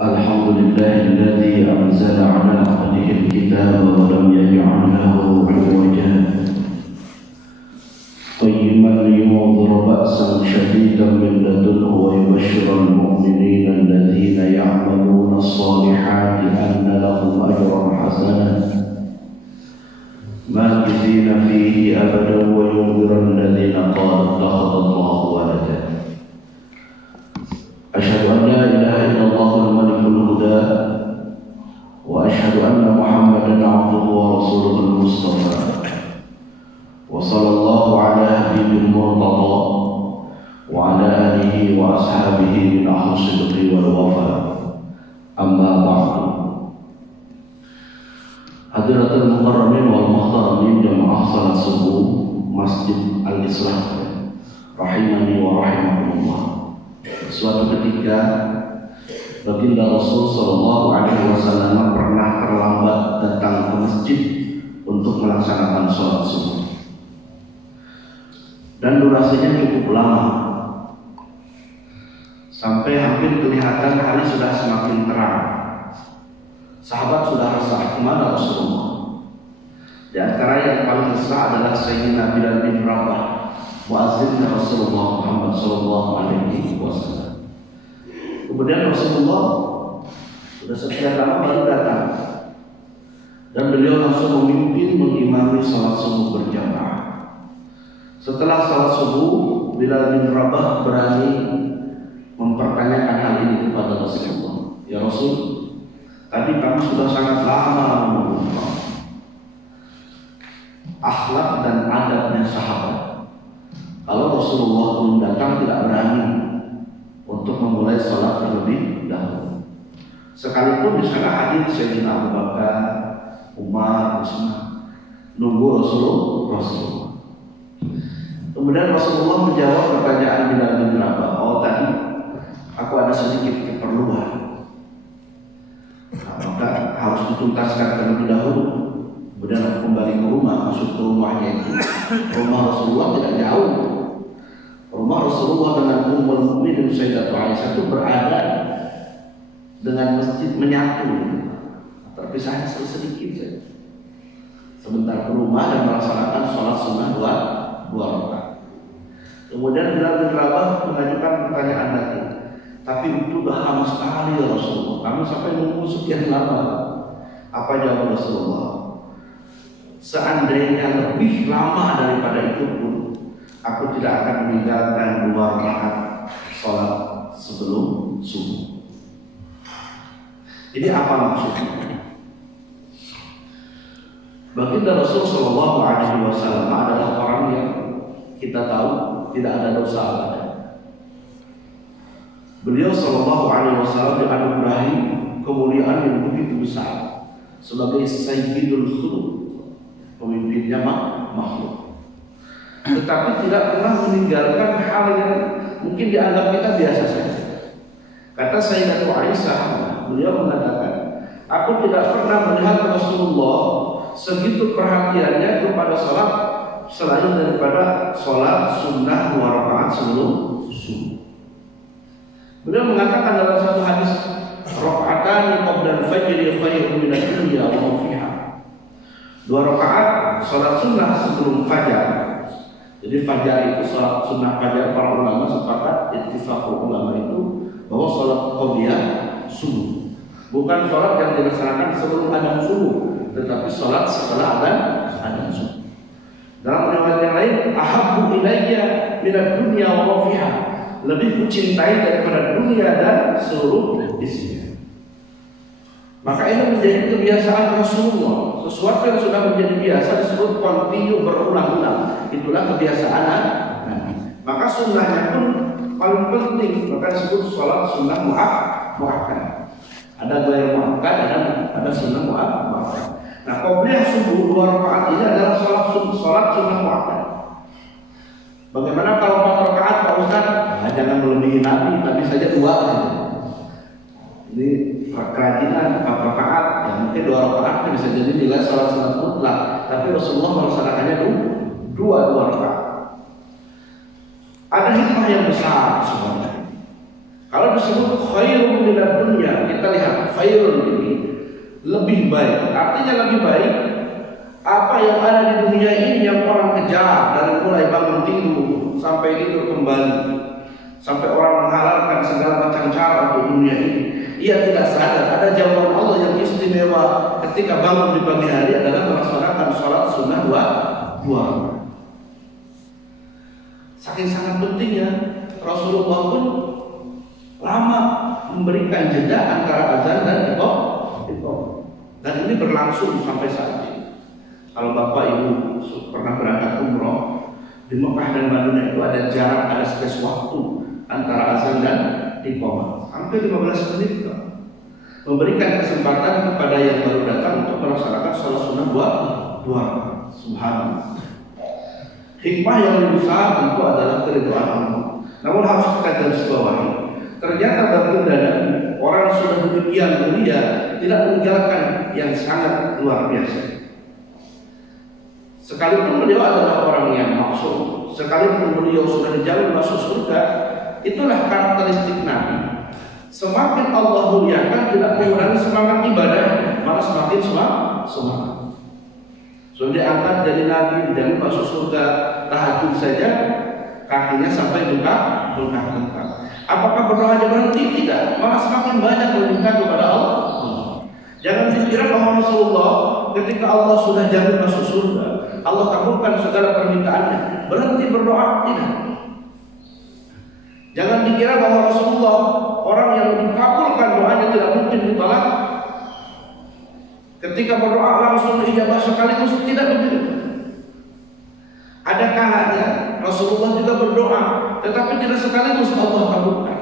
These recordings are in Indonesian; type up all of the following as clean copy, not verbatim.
الحمد لله الذي أنزل على عبده الكتاب ولم يجعل له عوجا قيما لينذر بأسا شديدا من لدنه ويبشر المؤمنين الذين يعملون الصالحات أن لهم أجرا حسنا ماكثين فيه أبدا وينذر الذين قالوا اتخذ الله ولدا. أشهد أن لا إله إلا الله الملك الهدى وأشهد أن محمدا عبده ورسوله المصطفى وصلى الله على حبيب المرتضى وعلى آله وأصحابه من أهل الصدق والوفاء. أما بعد. Hadiratul mukarramin wal muhtaramin jamaah salat subuh Masjid Al-Islah rahimani wa rahimakumullah. Suatu ketika baginda Rasul sallallahu alaihi wasallam pernah terlambat datang ke masjid untuk melaksanakan salat subuh. Dan durasinya cukup lama. Sampai hampir kelihatan hari sudah semakin terang. Sahabat sudah resah, kemana Rasulullah? Di antara yang paling resah adalah Sayyidina Bilal bin Rabah, muazzin Rasulullah Muhammad sallallahu alaihi wasallam. Kemudian Rasulullah sudah sekian lama baru datang, dan beliau langsung memimpin mengimami salat subuh berjamaah. Setelah salat subuh, Bilal bin Rabah berani mempertanyakan hal ini kepada Rasulullah. Ya Rasul, tadi kami sudah sangat lama menunggu. Akhlak dan adabnya sahabat, kalau Rasulullah belum datang tidak berani untuk memulai sholat terlebih dahulu. Sekalipun di sana hadir Sayyidina Abu Bakar, Umar, Utsman, nunggu Rasulullah. Kemudian Rasulullah menjawab pertanyaan Bilal bin Rabah. Oh, tadi aku ada sedikit keperluan. Maka harus dituntaskan terlebih dahulu. Kemudian aku kembali ke rumah, masuk ke rumahnya itu. Rumah Rasulullah tidak jauh. Rumah Rasulullah dengan Ummul Mukminin Sayyidatul Aisyah itu berada dengan masjid menyatu. Terpisahnya sedikit saja. Sebentar ke rumah dan melaksanakan sholat sunnah dua rakaat. Kemudian Bilal bin Rabah mengajukan pertanyaan lagi. Tapi itu udah lama sekali ya Rasulullah. Kami sampai nunggu sekian lama. Apa jawab Rasulullah? Seandainya lebih lama daripada itu pun, aku tidak akan meninggalkan 2 rakaat sholat sebelum subuh. Jadi apa maksudnya? Baginda Rasul Shallallahu Alaihi Wasallam adalah orang yang kita tahu tidak ada dosa pada. Beliau Shallallahu Alaihi Wasallam dianugerahi kemuliaan yang begitu besar sebagai Sayyidul Khuluq, pemimpinnya makhluk. Tetapi tidak pernah meninggalkan hal yang mungkin dianggap kita biasa saja. Kata Sayyidatul Aisyah, beliau mengatakan, aku tidak pernah melihat Rasulullah segitu perhatiannya kepada sholat selain daripada sholat sunnah 2 rakaat sebelum subuh. Beliau mengatakan dalam satu hadis, rakaatan qabla al-fajr khairun min ad-dunya wa ma fiha. 2 rakaat sholat sunnah sebelum fajar. Jadi fajar itu sholat sunnah fajar, para ulama sepakat, ittifaqul ulama itu bahwa sholat qobliyah subuh. Bukan sholat yang dilaksanakan sebelum adzan subuh, tetapi sholat setelah adzan subuh. Dalam riwayat yang lain, ahabbu ilayya min ad-dunya wa ma fiha. Lebih kucintai daripada dunia dan seluruh isinya. Maka ini menjadi kebiasaan Rasulullah. Sesuatu yang sudah menjadi biasa disebut kontinu berulang-ulang. Itulah kebiasaan Nabi. Maka sunnahnya pun paling penting. Maka disebut sholat sunnah muakkad. Ada gaya muakkad, ada sunnah muakkad. Nah, qobliyah subuh 2 rakaat ini adalah sholat sunnah muakkad. Bagaimana kalau 4 rakaat Pak Ustaz? Nah, jangan melebihi Nabi, tapi saja 2 saja. Ini kerajinan 4 rakaat, ya mungkin 2 rakaat bisa jadi nilai sholat sunat mutlak, tapi Rasulullah melaksanakannya 2 rakaat. Ada hikmah yang besar sebenarnya. Kalau disebut khairun minad dunya, kita lihat khairun ini lebih baik. Artinya lebih baik apa yang ada di dunia ini yang orang kejar dari mulai bangun tidur sampai tidur kembali, sampai orang menghalalkan segala macam cara untuk dunia ini. Ia tidak sadar ada jawaban Allah yang istimewa ketika bangun di pagi hari adalah melaksanakan sholat sunnah dua. Saking sangat pentingnya, Rasulullah pun lama memberikan jeda antara azan dan iqamah. Dan ini berlangsung sampai saat ini. Kalau Bapak Ibu pernah berangkat umroh di Mekah dan Madinah itu ada jarak, ada space waktu antara azan dan iqamah hampir 15 menit. Memberikan kesempatan kepada yang baru datang untuk melaksanakan sholat sunnah dua. Subhanallah. Hikmah yang lebih besar tentu adalah keridhaan Allah. Namun harus kita garis bawahi, ternyata baginda Nabi, orang sudah demikian mulia, tidak meninggalkan yang sangat luar biasa. Sekalipun beliau adalah orang yang maksum, sekalipun beliau sudah dijamin masuk surga, itulah karakteristik Nabi. Semakin Allah muliakan, tidak mengurangi semangat ibadah, malah semakin semangat. Sudah diangkat jadi Nabi, dijamin masuk surga, tahajud saja kakinya sampai bengkak. Apakah berdoa berhenti? Tidak, malah semakin banyak meminta kepada Allah. Jangan dikira bahwa Rasulullah ketika Allah sudah jamin masuk surga, Allah kabulkan segala permintaannya, berhenti berdoa. Tidak. Jangan dikira bahwa Rasulullah orang yang dikabulkan doanya tidak mungkin ditolak. Ketika berdoa langsung ijabah sekaligus, tidak begitu. Ada kalanya Rasulullah juga berdoa, tetapi tidak sekaligus Allah kabulkan.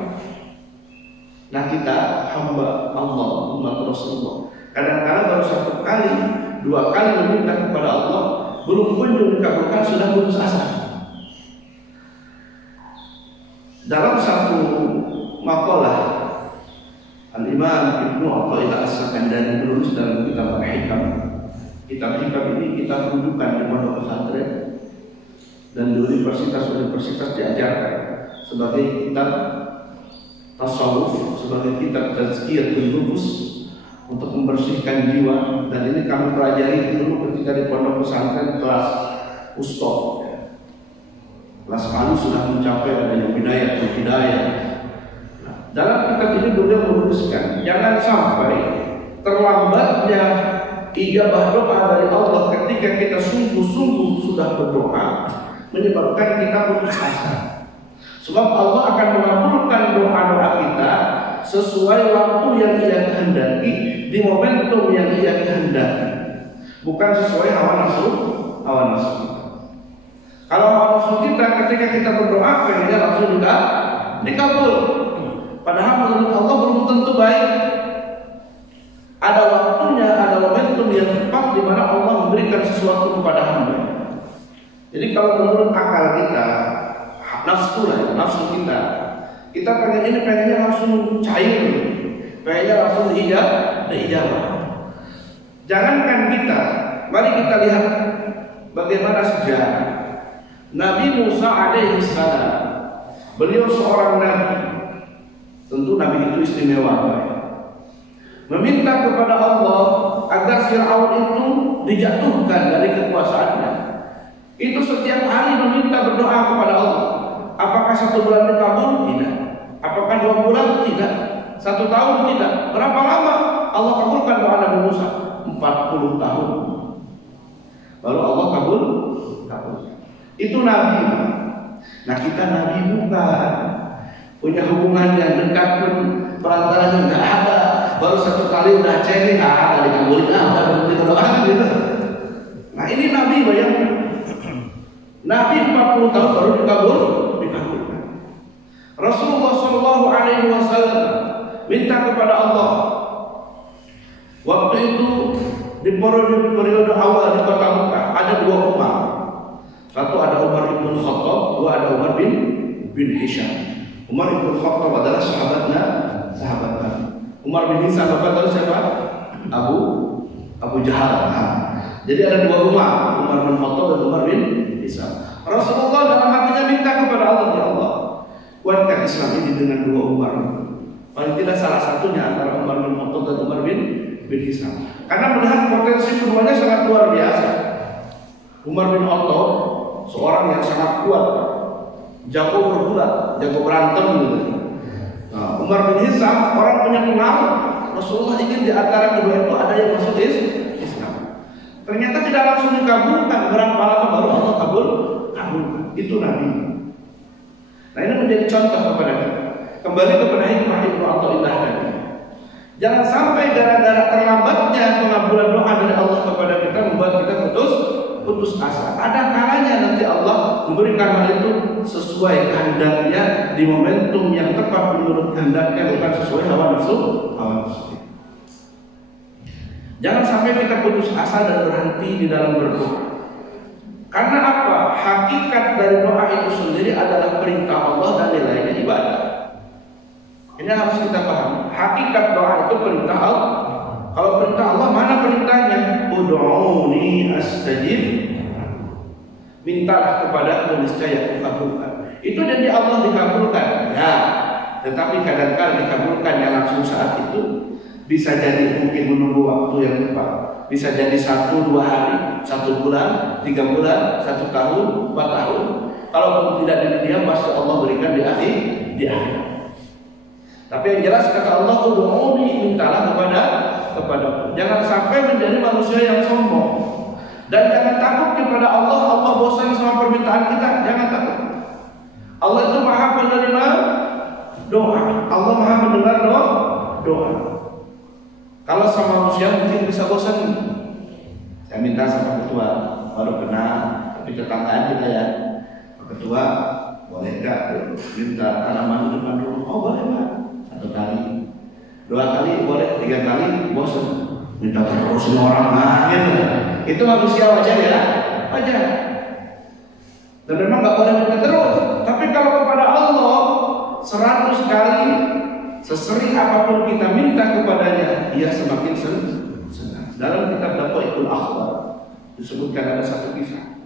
Nah kita hamba Allah, umat Rasulullah, kadang-kadang baru 1 kali, 2 kali meminta kepada Allah, belum kunjung dikabulkan sudah putus asa. Dalam satu makalah Al-Imam Ibnu Athaillah As-Sakandari menulis dalam kitab Al-Hikam. Kitab Hikam ini kita rujukan di pondok pesantren dan di universitas diajarkan sebagai kitab tasawuf, sebagai kitab tazkiyatul nufus untuk membersihkan jiwa. Dan ini kami pelajari dulu ketika di pondok pesantren kelas ustaz. Kelas kami sudah mencapai adanya hidayah. Dalam kitab ini beliau menuliskan, jangan sampai terlambatnya ijabah doa dari Allah ketika kita sungguh-sungguh sudah berdoa menyebabkan kita putus asa. Sebab Allah akan mengabulkan doa-doa kita sesuai waktu yang Ia kehendaki, di momentum yang Ia kehendaki, bukan sesuai hawa nafsu. Kalau hawa nafsu kita ketika kita berdoa pengennya langsung juga dikabul. Padahal menurut Allah belum tentu baik. Ada waktunya, ada momentum yang tepat di mana Allah memberikan sesuatu kepada hamba. Jadi kalau menurut akal kita, nafsu kita pengennya langsung cair, pengennya langsung diijabah. Jangankan kita, mari kita lihat bagaimana sejarah Nabi Musa alaihi salam. Beliau seorang nabi. Tentu Nabi itu istimewa, meminta kepada Allah agar Fir'aun itu dijatuhkan dari kekuasaannya. Itu setiap hari meminta berdoa kepada Allah. Apakah 1 bulan dikabul? Tidak. Apakah 2 bulan? Tidak. 1 tahun? Tidak. Berapa lama Allah kabulkan doa Nabi Musa? 40 tahun. Baru Allah kabul. Itu Nabi. Nah kita Nabi bukan. Punya hubungan yang dekat pun perantaranya nggak ada. Baru 1 kali udah cengeng, ada dikabulin, ada berdoa gitu. Nah ini Nabi, bayangkan. Nabi 40 tahun baru dikabulkan. Rasulullah SAW minta kepada Allah. Waktu itu di periode awal di kota Mekah ada 2 Umar. Satu ada Umar bin Khattab, 2 ada Umar bin Hisham. Umar bin Khattab adalah sahabat Nabi. Umar bin Hisham tahu siapa? Abu Jahal. Jadi ada 2 Umar bin Khattab dan Umar bin Hisham. Rasulullah dalam hatinya minta kepada Allah, ya Allah, kuatkan Islam ini dengan 2 Umar. Paling tidak salah satunya antara Umar bin Khattab dan Umar bin Hisham. Karena melihat potensi keduanya sangat luar biasa. Umar bin Khattab seorang yang sangat kuat, jago bergulat, jago berantem gitu. Nah, Umar bin Hisham orang punya pengaruh. Rasulullah ingin di antara kedua itu ada yang masuk Islam. Ternyata tidak langsung dikabulkan. Berapa lama baru Allah kabulkan. Itu Nabi. Nah, ini menjadi contoh kepada kita. Kembali kepada hikmah Ibnu Athaillah tadi. Jangan sampai gara-gara terlambatnya pengabulan doa dari Allah kepada kita membuat kita putus asa. Ada kalanya nanti Allah memberikan hal itu sesuai kehendaknya di momentum yang tepat menurut kehendaknya, bukan sesuai hawa nafsu. Jangan sampai kita putus asa dan berhenti di dalam berdoa. Karena apa? Hakikat dari doa itu sendiri adalah perintah Allah dan nilainya ibadah. Ini harus kita pahami. Hakikat doa itu perintah Allah. Kalau perintah Allah, mana perintahnya? Ud'uni astajib. Mintalah kepadaku niscaya dikabulkan. Itu janji Allah dikabulkan. Ya, tetapi kadang-kadang dikabulkannya langsung saat itu. Bisa jadi mungkin menunggu waktu yang tepat. Bisa jadi 1-2 hari, 1 bulan, 3 bulan, 1 tahun, 4 tahun. Kalau tidak diam, pasti Allah berikan di akhir. Tapi yang jelas kata Allah, ud'uni, mintalah kepada. Jangan sampai menjadi manusia yang sombong. Dan jangan takut kepada Allah. Allah bosan sama permintaan kita. Jangan takut. Allah itu maha menerima doa. Allah maha mendengar doa. Kalau sama manusia mungkin bisa bosan. Saya minta sama ketua, baru kenal, tapi tetanggaan kita ya. Pak Ketua, boleh gak minta tanaman di depan rumah? Oh boleh Pak. 1 kali, 2 kali boleh, 3 kali bosan. Minta terus orang lain. Itu manusia wajar ya, wajar. Dan memang nggak boleh minta terus. Tapi kalau kepada Allah 100 kali, sesering apapun kita minta kepadanya, dia semakin senang. Dalam kitab Daqaiqul Akhbar disebutkan ada satu kisah.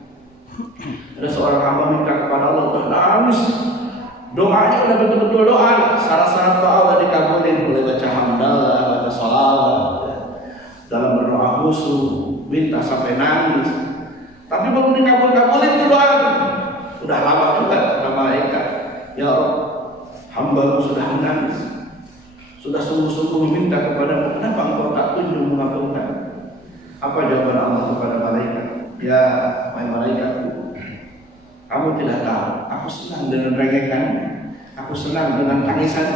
Ada seorang hamba minta kepada Allah, udah nangis. Doanya udah betul-betul doa. Syarat-syarat doa udah dikabulin, boleh baca hamdalah, baca sholawat, dalam berdoa khusyuk, minta sampai nangis. Tapi belum dikabulin itu doa. Udah lama juga kata malaikat. Ya Allah, hamba-Mu sudah menangis, sudah sungguh-sungguh meminta kepada-Mu, kenapa Engkau tak kunjung mengabulkan? Apa jawaban Allah kepada malaikat? Ya, wahai malaikatku, kamu tidak tahu, aku senang dengan rengekan, aku senang dengan tangisan,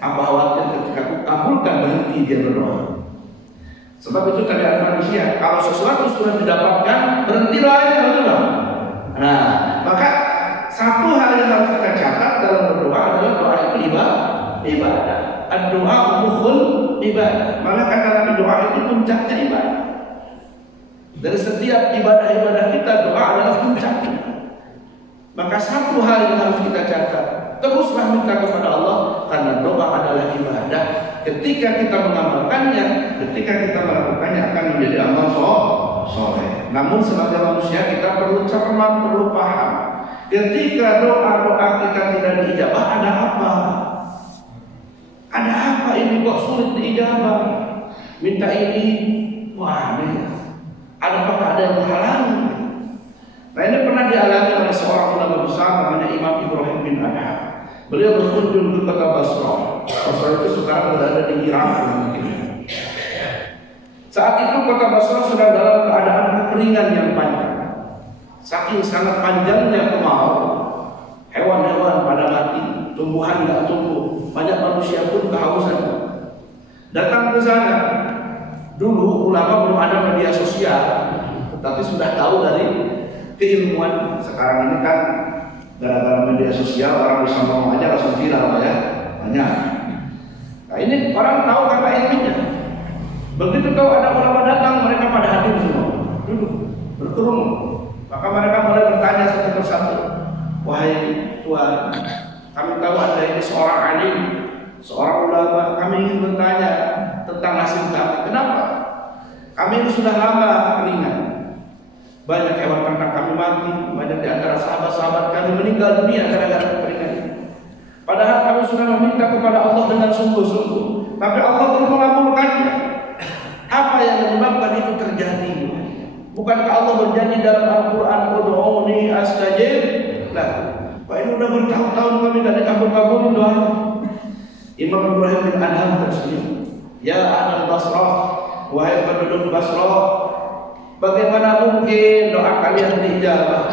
aku khawatir ketika aku kabulkan berhenti dia berdoa. Sebab itu tabiat manusia, kalau sesuatu sudah didapatkan, berhenti doanya, betul tak? Nah, maka satu hal yang harus kita catat dalam berdoa adalah doa itu ibadah. Doa mukhul ibadah. Maka kata Nabi, doa itu puncaknya ibadah. Dari setiap ibadah-ibadah kita, doa adalah puncaknya. Maka satu hal yang harus kita catat, teruslah minta kepada Allah, karena doa adalah ibadah. Ketika kita mengamalkannya, ketika kita melakukannya akan menjadi amal soleh. Namun sebagai manusia kita perlu cermat, perlu paham. Ketika doa-doa kita tidak diijabah, ada apa? Ada apa ini kok sulit diijabah? Minta ini, wah ini, apakah ada yang menghalangi? Nah ini pernah dialami oleh seorang ulama besar namanya Imam Ibrahim bin Adham. Beliau berkunjung ke kota Basrah. Basrah itu sekarang berada di Irak. Saat itu kota Basrah sedang dalam keadaan kekeringan yang panjang. Saking sangat panjangnya kemarau, hewan-hewan pada mati, tumbuhan tidak tumbuh, banyak manusia pun kehausan. Datang ke sana. Dulu ulama belum ada media sosial, tetapi sudah tahu dari keilmuan. Sekarang ini kan gara-gara media sosial orang bisa ngomong aja langsung viral ya, banyak. Nah ini orang tahu kata ilmunya. Begitu tahu ada ulama datang, mereka pada hadir semua, duduk berkerumun. Maka mereka mulai bertanya satu persatu, wahai Tuhan, kami tahu Anda ini seorang alim, seorang ulama. Kami ingin bertanya tentang nasib kami. Kenapa? Kami ini sudah lama keringan. Banyak hewan ternak kami mati, banyak di antara sahabat-sahabat kami meninggal dunia gara-gara kekeringan. Padahal kamu sudah meminta kepada Allah dengan sungguh-sungguh, tapi Allah belum mengabulkannya. Apa yang menyebabkan itu terjadi? Bukankah Allah berjanji dalam Al-Quran, ud'uni astajib lakum? Pak, ini udah bertahun-tahun kami tidak dikabul-kabulin doa. Imam Ibrahim bin Adham tersenyum. Ya ahlal Basrah, wahai penduduk Basrah, bagaimana mungkin doa kalian dijawab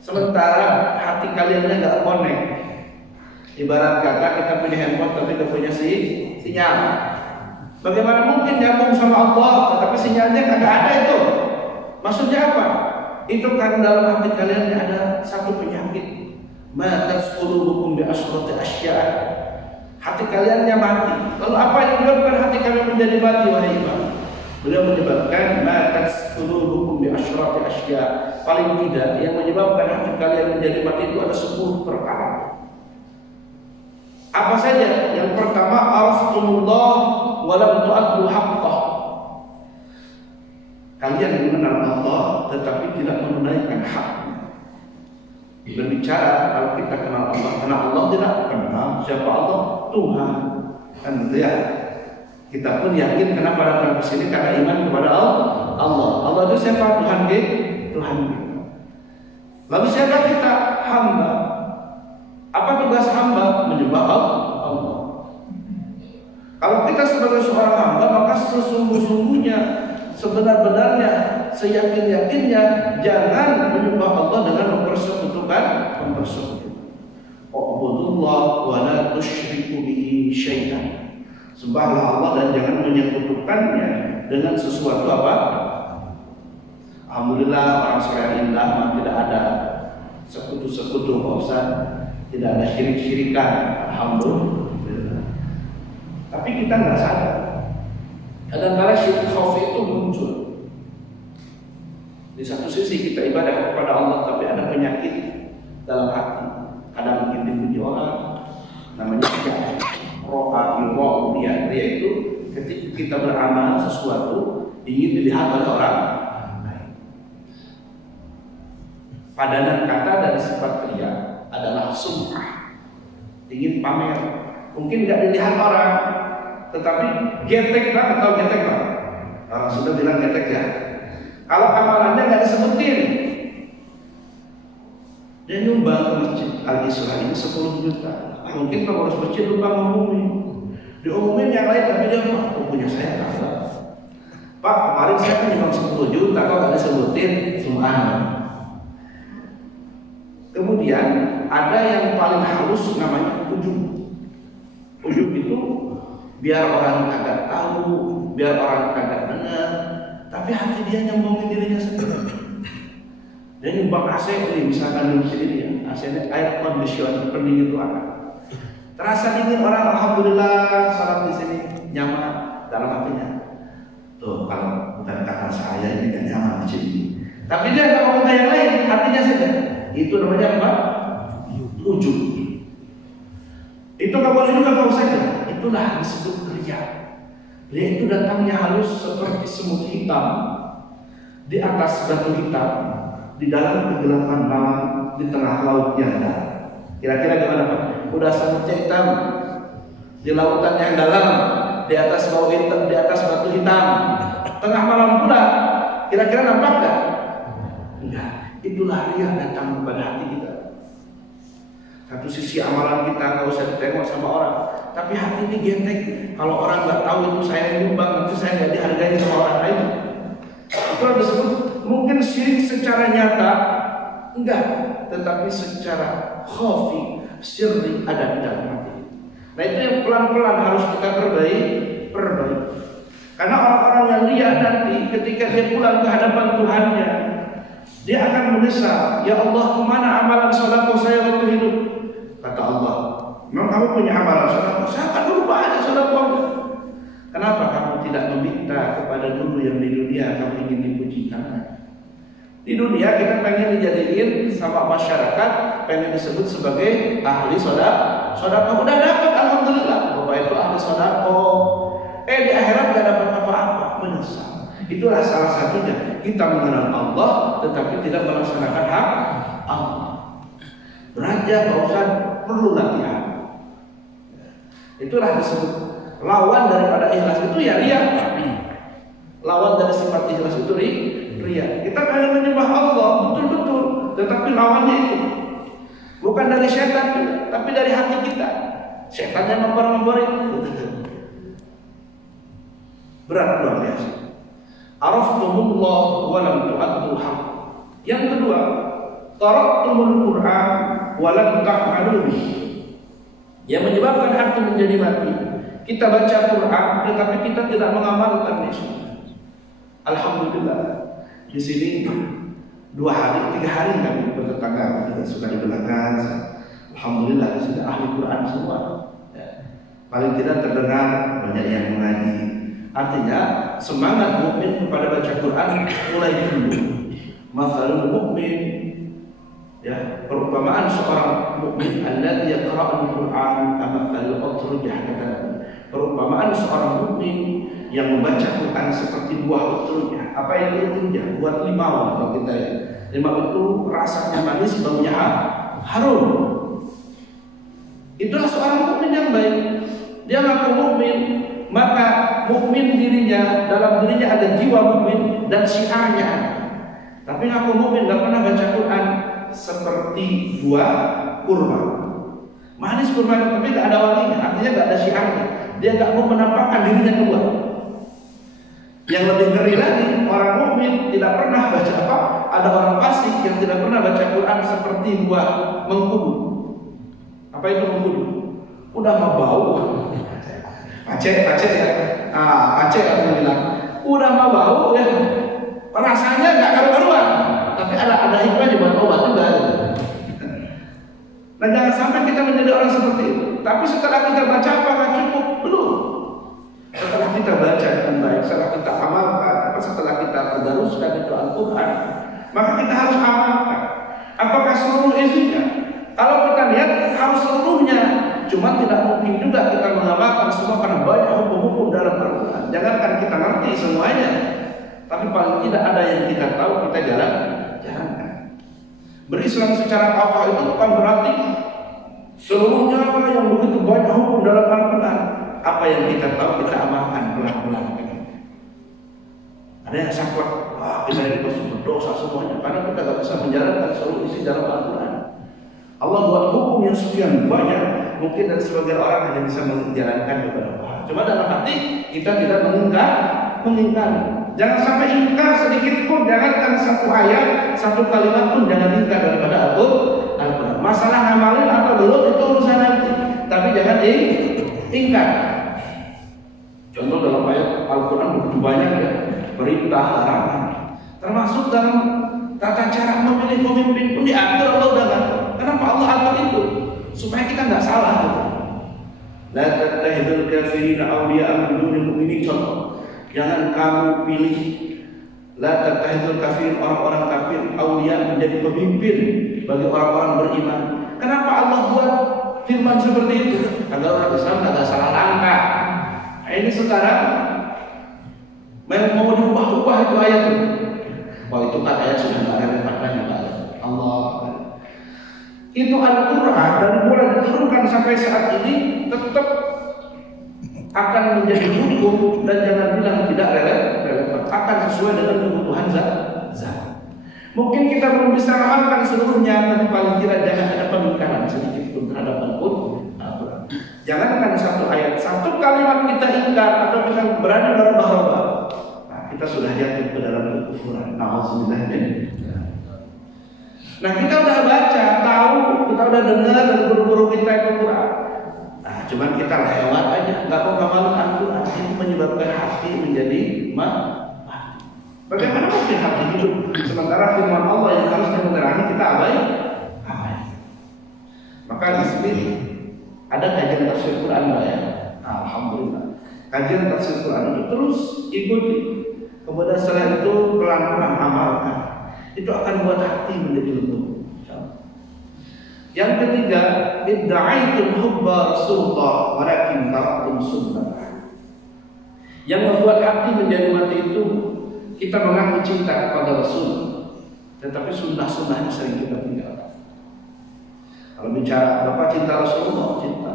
sementara hati kaliannya nggak connect? Ibarat kata kita punya handphone tapi nggak punya sinyal. Bagaimana mungkin nyambung sama Allah tetapi sinyalnya nggak ada itu? Maksudnya apa? Itu karena dalam hati kalian ada satu penyakit. Ma tasqulubukum bi asyrati asya. Hati kaliannya mati. Lalu apa yang menyebabkan hati kalian menjadi mati, wahai imam? Beliau menyebabkan ma tasqulubukum bi asyrati asya. Paling tidak yang menyebabkan hati kalian menjadi mati itu ada 10 perkara. Apa saja? Yang pertama, araftumullah wa lam tu'addu haqqah. Kalian mengenal Allah tetapi tidak menunaikan haknya. Berbicara kalau kita kenal Allah, karena Allah tidak kenal siapa Allah, Tuhan. Kan gitu ya. Kita pun yakin kenapa datang ke sini karena iman kepada Allah. Allah itu siapa? Tuhan kita. Lalu siapa kita? Hamba. Apa tugas hamba? Menyembah Allah. Kalau kita sebagai seorang hamba, maka sesungguh-sungguhnya, sebenar-benarnya, seyakin-yakinnya, jangan menyembah Allah dengan mempersekutukan. Ubudullah wa la tusyriku bihi syai'an. Sembahlah Allah dan jangan menyekutukannya dengan sesuatu apa? Alhamdulillah orang soleh indah tidak ada sekutu-sekutu, Pak Ustaz. Tidak ada syirik-syirikan, alhamdulillah. Tapi kita nggak sadar. Kadang-kadang syirik khafi itu muncul. Di satu sisi kita ibadah kepada Allah, tapi ada penyakit dalam hati. Kadang mungkin dipuji orang, namanya dia itu ketika kita beramal sesuatu ingin dilihat oleh orang lain. Padanan kata dari sifat ria adalah sum'ah, ingin pamer. Mungkin nggak dilihat orang, tetapi getek lah atau getek lah. Orang sudah bilang getek ya. Kalau amalannya nggak disebutin, dia nyumbang ke masjid Al-Isra ini 10 juta. Mungkin pengurus masjid lupa ngumumin, diumumin yang lain tapi dia punya saya kalah. Pak, kemarin saya kan nyumbang 10 juta, kok nggak disebutin sum'ah. Kemudian ada yang paling halus namanya ujub. Ujub itu biar orang kagak tahu, biar orang kagak dengar, tapi hati dia nyombongin dirinya sendiri. Dia nyumbang AC ini, misalkan di masjid ini ya, AC-nya air conditioner pendingin ruangan. Terasa dingin orang, alhamdulillah salat di sini nyaman dalam hatinya. Tuh kalau bukan kata saya ini kan nyaman di sini. Tapi dia nggak mau yang lain, hatinya saja. Itu namanya apa? Ujub. Itu nggak boleh juga kalau saja. Itulah disebut ria. Ria itu datangnya halus seperti semut hitam di atas batu hitam, di dalam kegelapan malam, di tengah laut yang dalam. Kira-kira gimana Pak? Udah semutnya hitam di lautan yang dalam, di atas batu hitam, tengah malam pula. Kira-kira nampak nggak? Enggak. Itulah ria datang kepada hati kita. Satu sisi amalan kita nggak usah ditengok sama orang, tapi hati ini getek. Kalau orang nggak tahu itu saya nyumbang, nanti saya nggak dihargai sama orang lain. Itu disebut mungkin syirik secara nyata enggak, tetapi secara khafi, sirri ada di dalam hati. Nah itu yang pelan-pelan harus kita perbaiki. Karena orang-orang yang ria nanti ketika dia pulang ke hadapan Tuhannya, dia akan menyesal. Ya Allah, kemana amalan sedekah saya waktu hidup? Kata Allah, memang kamu punya amalan sedekah? Saya kan dulu banyak sedekah. Kenapa kamu tidak meminta kepada dulu yang di dunia kamu ingin dipujikan? Di dunia kita pengen dijadiin sama masyarakat, pengen disebut sebagai ahli sedekah. Udah dapat, alhamdulillah. Bapak itu ahli sedekah. Di akhirat gak dapat apa-apa, menyesal. Itulah salah satunya. Kita mengenal Allah tetapi tidak melaksanakan hak Allah. Belajar Pak Ustaz perlu latihan. Itulah disebut lawan daripada ikhlas itu ya riya. Lawan dari sifat ikhlas itu riya. Kita hanya menyembah Allah betul-betul, tetapi lawannya itu bukan dari syaitan, tapi dari hati kita. Syaitan yang memper-memperin. Berat luar biasa. Araftumullah wa lam tu'addul haqq. Yang kedua, taraktumul Qur'an wa lam ta'malu bihi. Yang menyebabkan hati menjadi mati. Kita baca Quran tetapi kita tidak mengamalkannya. Alhamdulillah. Di sini 2 hari, 3 hari kami bertetangga, kita suka di belakang. Alhamdulillah di sini ahli Quran semua. Paling tidak terdengar banyak yang mengaji. Artinya semangat mukmin kepada baca Quran mulai dulu. Mathalul mukmin, ya, perumpamaan seorang mukmin alladzi yaqra'ul Qur'an kamathalil utrujah, kata Nabi. Perumpamaan seorang mukmin yang membaca Quran seperti buah utrujah. Apa itu utrujah? Buat limau kalau kita ya. Limau itu rasanya manis, baunya harum. Itulah seorang mukmin yang baik. Dia ngaku mukmin, maka mukmin dirinya, dalam dirinya ada jiwa mukmin dan syiarnya. Tapi ngaku mukmin enggak pernah baca Quran seperti buah kurma. Manis kurma tapi enggak ada wanginya, artinya enggak ada syiarnya. Dia enggak mau menampakkan dirinya keluar. Yang lebih ngeri lagi, orang mukmin tidak pernah baca apa? Ada orang fasik yang tidak pernah baca Quran seperti buah mengkudu. Apa itu mengkudu? Udah mau bau. Aceh ya. Aceh yang bilang, udah mau bau ya. Rasanya enggak karu-karuan, tapi ada hikmahnya buat obat juga. Nah, jangan sampai kita menjadi orang seperti itu. Tapi setelah kita baca apakah cukup? Belum. Setelah kita baca dengan baik, setelah kita amalkan, setelah kita tadaruskan itu Al-Quran, maka kita harus amalkan. Apakah seluruh isinya? Kalau kita lihat harus seluruhnya. Cuma tidak mungkin juga kita mengamalkan semua karena banyak hukum-hukum dalam Al-Quran. Jangankan kita ngerti semuanya, tapi paling tidak ada yang kita tahu, kita jalankan. Berislam secara kafah itu bukan berarti seluruhnya yang begitu banyak hukum dalam Al-Quran. Apa yang kita tahu kita amalkan pelan-pelan. Ada yang saklek, kita ini pasti berdosa semuanya karena kita tidak bisa menjalankan seluruh isi dalam Al-Quran. Allah buat hukum yang sekian banyak, mungkin dari sebagian orang hanya bisa menjalankan beberapa hal. Cuma dalam hati kita tidak mengingkar. Jangan sampai ingkar sedikit pun, jangankan satu ayat, satu kalimat pun jangan ingkar daripada Al-Quran. Masalah ngamalin atau belum itu urusan nanti, tapi jangan ingkar. Contoh dalam ayat Al-Quran begitu banyak ya, perintah, larangan. Termasuk dalam tata cara memilih pemimpin pun diatur Allah udah ngatur. Kenapa Allah atur itu? Supaya kita nggak salah. La tattakhidul kafirina awliya'a min dunil mu'minin. Contoh, jangan kamu pilih la tattakhidul kafirin, orang-orang kafir awliya menjadi pemimpin bagi orang-orang beriman. Kenapa Allah buat firman seperti itu? Agar orang Islam tidak salah langkah. Nah, ini sekarang mau diubah-ubah itu ayat itu. Wah, itu kan ayat sudah tidak relevan lagi Allah. Itu Al-Quran dari mulai diturunkan sampai saat ini tetap akan menjadi hukum dan jangan bilang tidak relevan, akan sesuai dengan kebutuhan zat. Mungkin kita belum bisa amalkan seluruhnya, tapi paling tidak jangan ada pengingkaran sedikit pun terhadap Al-Quran. Jangankan satu ayat, satu kalimat kita ingkar atau kita berani berubah-ubah, nah, kita sudah jatuh ke dalam kekufuran. Nauzubillah. Nah, kita udah baca, tahu, kita udah dengar dari guru-guru kita itu Quran. Nah, cuman kita lewat aja, nggak mau ngamalkan Quran. Itu menyebabkan hati menjadi mati. Bagaimana mungkin hati hidup sementara firman Allah yang harusnya menerangi kita abai? Maka di sini ada kajian tafsir Quran ya. Nah, alhamdulillah. Kajian tafsir Quran itu terus ikuti. Kemudian setelah itu pelan-pelan amalkan. Itu akan buat hati menjadi lembut. Yang ketiga, idda'aitum hubba Rasulullah walakin taraktum sunnah. Yang membuat hati menjadi mati itu kita mengaku cinta kepada Rasul, tetapi sunnah-sunnahnya sering kita tinggalkan. Kalau bicara Bapak cinta Rasulullah, cinta.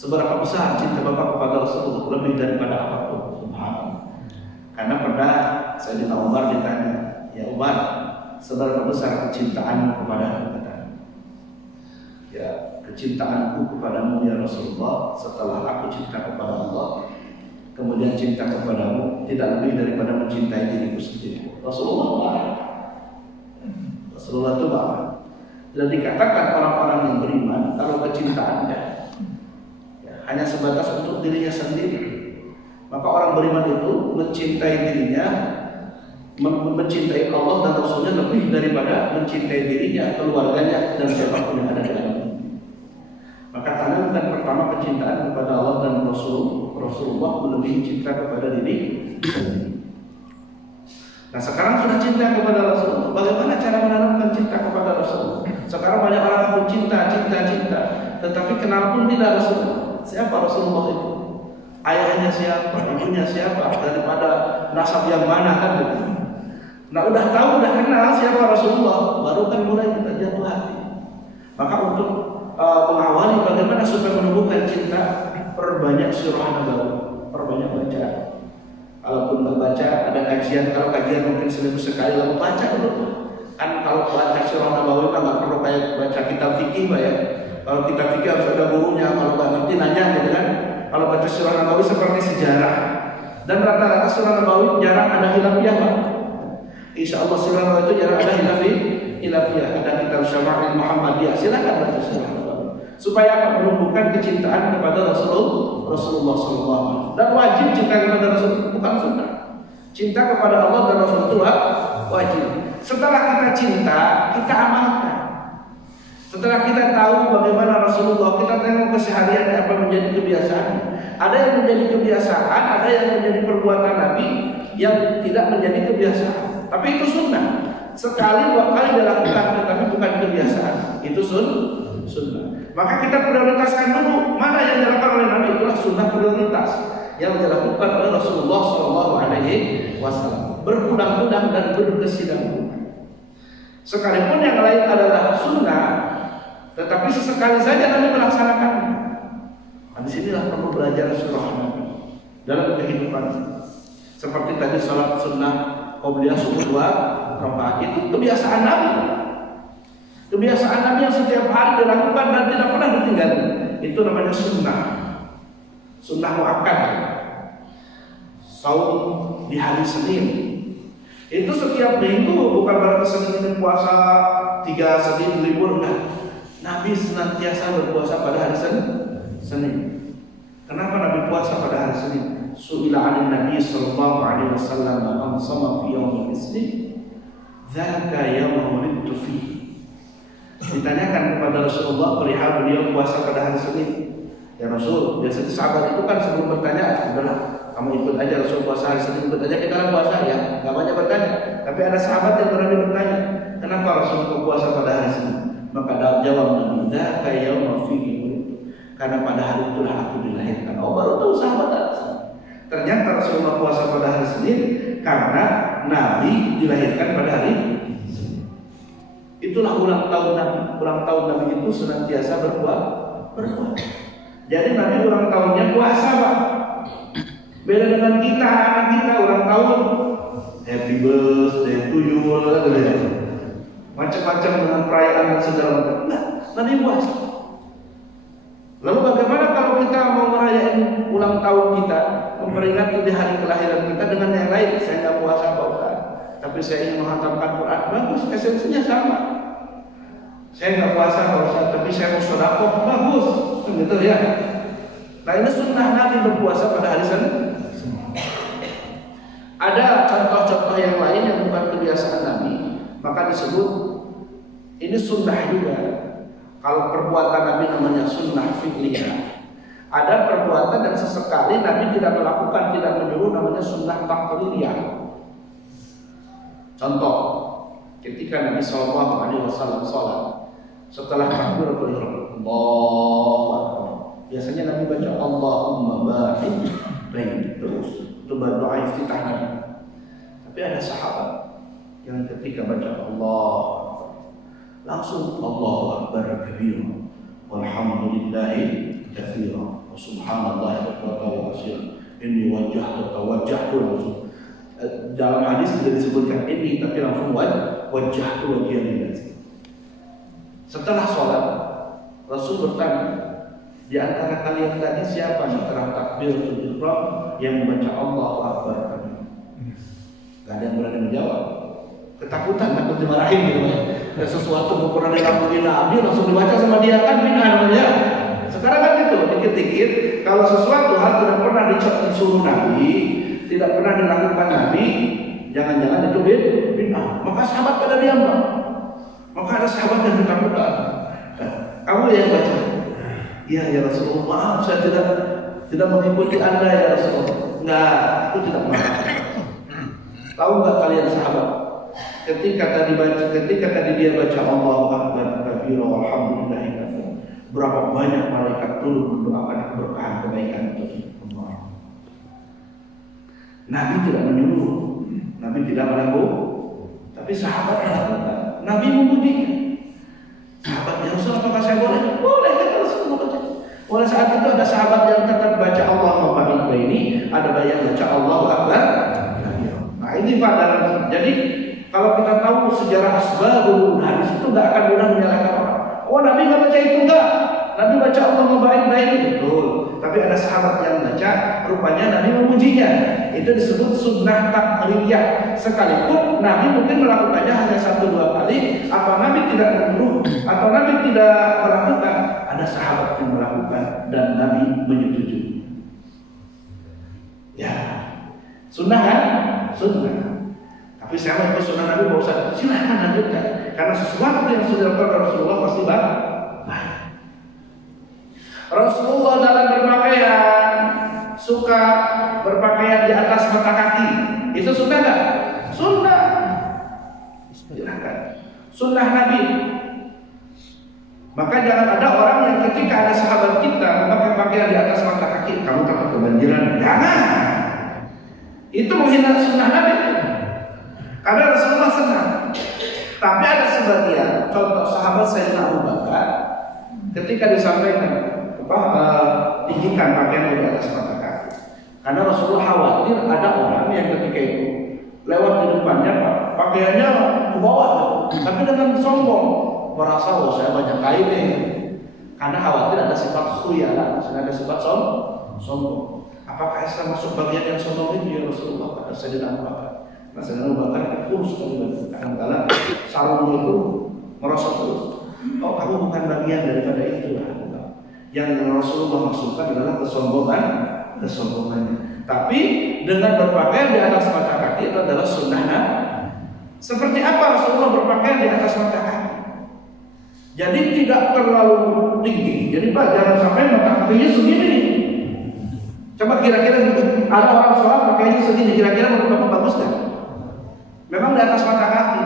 Seberapa besar cinta Bapak kepada Rasulullah? Lebih daripada apapun. Subhanallah. Karena pernah Sayyidina Umar ditanya, ya Umar, seberapa besar kecintaanmu kepada aku? Ya, kecintaanku kepadamu ya Rasulullah, setelah aku cinta kepada Allah, kemudian cinta kepadamu tidak lebih daripada mencintai diriku sendiri. Rasulullah marah. Rasulullah itu marah. Dan dikatakan orang-orang yang beriman kalau kecintaannya ya, hanya sebatas untuk dirinya sendiri, maka orang beriman itu mencintai dirinya, mencintai Allah dan Rasulnya lebih daripada mencintai dirinya, keluarganya, dan siapapun yang ada di dalam. Maka tanamkan pertama kecintaan kepada Allah dan Rasulullah melebihi cinta kepada diri. Nah sekarang sudah cinta kepada Rasulullah, bagaimana cara menanamkan cinta kepada Rasulullah? Sekarang banyak orang pun cinta, tetapi kenal pun tidak Rasulullah. Siapa Rasulullah itu? Ayahnya siapa? Ibunya siapa? Daripada nasab yang mana kan? Nah udah tahu, udah kenal siapa Rasulullah, baru kan mulai kita jatuh hati. Maka untuk mengawali bagaimana supaya menumbuhkan cinta, perbanyak surah Nabawi, perbanyak baca. Kalaupun nggak baca, ada kajian. Kalau kajian mungkin seminggu sekali, lalu baca dulu. Kan kalau baca surah Nabawi kan nggak perlu kayak baca kitab fikih, Pak ya. Kalau kitab fikih harus ada gurunya. Kalau nggak ngerti nanya, gitu kan. Kalau baca surah Nabawi seperti sejarah. Dan rata-rata surah Nabawi jarang ada hilafiyah, Pak. Insya Allah surah Nabawi itu jarang ada hilafiyah. Ada kitab Syama'il Muhammadiyah. Silakan baca surah Nabawi. Supaya menumbuhkan kecintaan kepada Rasulullah SAW. Dan wajib cinta kepada Rasul, bukan sunnah. Cinta kepada Allah dan Rasul itu wajib. Setelah kita cinta, kita amalkan. Setelah kita tahu bagaimana Rasulullah, kita tengok kesehariannya apa menjadi kebiasaan. Ada yang menjadi kebiasaan, ada yang menjadi perbuatan Nabi yang tidak menjadi kebiasaan. Tapi itu sunnah. Sekali dua kali dilakukan, tetapi bukan kebiasaan. Itu sunnah. Maka kita prioritaskan dulu mana yang dilakukan oleh Nabi, itulah sunnah prioritas yang dilakukan oleh Rasulullah SAW. Berundang-undang dan berkesinambungan. Sekalipun yang lain adalah sunnah, tetapi sesekali saja Nabi melaksanakannya. Nah, disinilah perlu belajar surah Nabi dalam kehidupan. Seperti tadi salat sunnah qobliyah subuh 2 rakaat, itu kebiasaan Nabi. Kebiasaan Nabi yang setiap hari dilakukan dan tidak pernah ditinggal. Itu namanya sunnah. Sunnah muakkad. Saum di hari Senin. Itu setiap minggu, bukan berarti Senin ini puasa 3 Senin libur, enggak. Nabi senantiasa berpuasa pada hari Senin. Kenapa Nabi puasa pada hari Senin? Su'ila 'anil Nabi sallallahu alaihi wasallam an shama fi yaumil Isnin, dzaka yawmun wulidtu fihi. Ditanyakan kepada Rasulullah perihal beliau puasa pada hari Senin. Ya Rasul, biasanya sahabat itu kan sebelum bertanya, udahlah kamu ikut aja Rasul puasa hari Senin, ikut aja kita lah puasa ya, nggak banyak bertanya. Tapi ada sahabat yang berani bertanya, kenapa Rasul puasa pada hari Senin? Maka jawab Nabi, dzaka yaumul fihi wulidtu, karena pada hari itulah aku dilahirkan. Oh baru tahu sahabat. Ternyata Rasulullah puasa pada hari Senin karena Nabi dilahirkan pada hari Senin. Itulah ulang tahun Nabi. Ulang tahun Nabi itu senantiasa berpuasa. Jadi Nabi ulang tahunnya puasa, Pak. Beda dengan kita, anak kita ulang tahun happy birthday to you, macam-macam dengan perayaan dan segala macam. Nah, Nabi puasa. Lalu bagaimana kalau kita mau merayakan ulang tahun kita, memperingati di hari kelahiran kita dengan yang lain? Saya nggak puasa, Pak Ustaz, tapi saya ingin menghatamkan Quran. Bagus, esensinya sama. Saya nggak puasa, Pak Ustaz, tapi saya mau sedekah. Bagus, gitu ya. Nah ini sunnah Nabi berpuasa pada hari Senin. Ada contoh-contoh yang lain yang bukan kebiasaan Nabi, maka disebut ini sunnah juga. Kalau perbuatan Nabi namanya sunnah fi'liyah. Ada perbuatan dan sesekali Nabi tidak melakukan, tidak menyuruh, namanya sunnah taqririyah. Contoh, ketika Nabi SAW sholat, setelah takbiratul ihram, Allahu Akbar, biasanya Nabi baca Allahumma ba'id baini, terus itu doa iftitah Nabi. Tapi ada sahabat yang ketika baca Allah langsung Allahu Akbar kabira walhamdulillahi katsira wa subhanallah wa asyir. Ini wajah langsung. Dalam hadis tidak disebutkan ini, tapi langsung wajah wajah ini. Setelah sholat, Rasul bertanya, di antara kalian tadi siapa setelah takbiratul ihram yang membaca Allahu Akbar? Gak ada yang berani menjawab. Ketakutan, takut dimarahin gitu kan. Sesuatu mau pernah dilakukan Nabi langsung dibaca sama dia kan bid'ah namanya. Sekarang kan gitu, dikit-dikit kalau sesuatu hal tidak pernah disuruh Nabi, tidak pernah dilakukan Nabi, jangan-jangan itu bid'ah. Maka sahabat pada diam, Pak. Maka ada sahabat yang ketakutan. Kamu yang baca. Iya ya Rasulullah, maaf saya tidak mengikuti Anda ya Rasulullah. Enggak, aku tidak marah. Tahu enggak kalian sahabat? Ketika tadi dia baca Allahu Akbar kabira walhamdulillah, berapa banyak malaikat turun mendoakan keberkahan kebaikan untuk Allah. Nabi tidak menyuruh, Nabi tidak melakukan, tapi sahabat melakukan. Nabi memujinya. Sahabat ya Rasul, apakah saya boleh? Boleh kan Rasul baca. Oleh saat itu ada sahabat yang tetap baca Allahu Akbar ini, ada yang baca Allahu Akbar. Nah ini pada jadi kalau kita tahu sejarah asbabul hadis itu nggak akan mudah menyalahkan orang. Oh Nabi nggak baca itu enggak? Nabi baca Allahu Akbar betul. Tapi ada sahabat yang baca, rupanya Nabi memujinya. Itu disebut sunnah takriyah. Sekalipun Nabi mungkin melakukannya hanya 1-2 kali, apa Nabi tidak menyuruh atau Nabi tidak melakukan, ada sahabat yang melakukan dan Nabi menyetujui. Ya, sunnah kan? Sunnah. Tapi saya mau ikut sunnah Nabi, Pak Ustaz, silahkan lanjutkan. Karena sesuatu yang sudah dilakukan Rasulullah pasti baik. Rasulullah dalam berpakaian suka berpakaian di atas mata kaki. Itu sunnah nggak? Sunnah. Silahkan. Sunnah Nabi. Maka jangan ada orang yang ketika ada sahabat kita memakai pakaian di atas mata kaki, kamu takut kebanjiran. Jangan. Itu menghina sunnah Nabi. Karena Rasulullah senang. Tapi ada sebagian contoh sahabat Sayyidina Abu Bakar ketika disampaikan tinggikan pakaian di atas mata kaki. Karena Rasulullah khawatir ada orang yang ketika itu lewat di depannya pakaiannya ke bawah, tapi dengan sombong merasa oh saya banyak kain nih. Karena khawatir ada sifat khuyala, ada sifat sombong. Apakah Islam masuk bagian yang sombong itu ya Rasulullah? Kata Sayyidina Abu Bakar. Nah, Sayyidina Abu Bakar kurus sekali, kadang-kadang sarungnya itu merosot terus. Oh kamu bukan bagian daripada itu lah. Yang Rasulullah maksudkan adalah kesombongannya. Tapi dengan berpakaian di atas mata kaki itu adalah sunnah. Seperti apa Rasulullah berpakaian di atas mata kaki? Jadi tidak terlalu tinggi. Jadi Pak jangan sampai mata kakinya segini. Coba kira-kira ada orang sholat pakaiannya segini, kira-kira menurut bagus kan? Memang di atas mata kaki.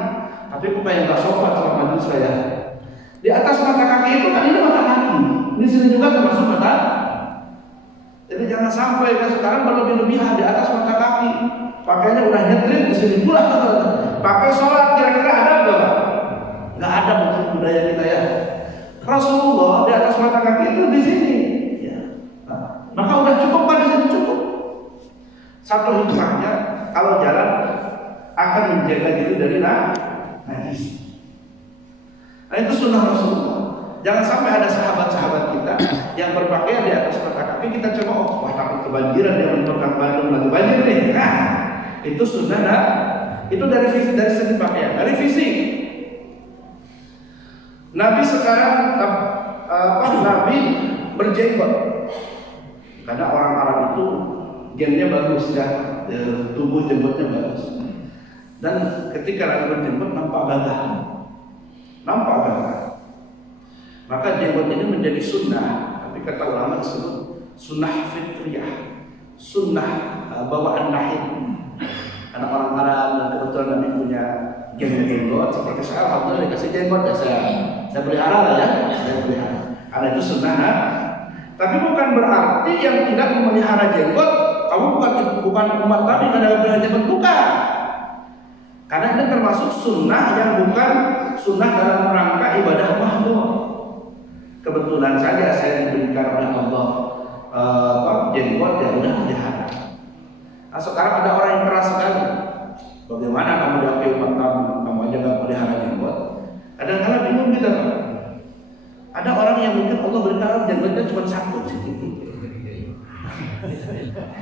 Tapi supaya nggak sopan sama majelis saya. Di atas mata kaki itu kan ini mata kaki. Di sini juga termasuk mata. Jadi jangan sampai kan sekarang berlebih-lebihan di atas mata kaki. Pakainya udah nyetrit di sini pula. Pakai sholat kira-kira ada enggak? Nggak ada mungkin budaya kita ya. Rasulullah di atas mata kaki itu di sini. Ya. Nah, maka udah cukup pada sini cukup. Satu hikmahnya kalau jalan akan menjaga diri dari najis. Nah itu sunnah Rasulullah. Jangan sampai ada sahabat-sahabat kita yang berpakaian di atas mata kaki kita coba wah takut kebanjiran dia menyebabkan Bandung lagi banjir nih. Nah itu sunnah. Itu dari segi pakaian, dari fisik. Nabi sekarang Nabi berjenggot. Karena orang Arab itu gennya bagus ya, tubuh jenggotnya bagus. Dan ketika Nabi berjenggot nampak gagah. Maka jenggot ini menjadi sunnah, tapi kata ulama disebut sunnah fitriyah, sunnah bawaan lahir. Karena orang Arab dan kebetulan Nabi punya jenggot seperti saya, alhamdulillah dikasih jenggot ya saya pelihara lah ya, saya pelihara. Karena itu sunnah. Tapi bukan berarti yang tidak memelihara jenggot kamu bukan umat Nabi karena pelihara jenggot, bukan. Karena itu termasuk sunnah yang bukan sunnah dalam rangka ibadah makhluk. Kebetulan saja saya diberikan oleh Allah jenggot ya udah jahat. Nah, sekarang ada orang yang keras sekali. Bagaimana kamu diakui 4 tahun kamu aja nggak pelihara jenggot? Kadang-kadang bingung kita kan. Ada orang yang mungkin Allah berikan jenggotnya cuma 1.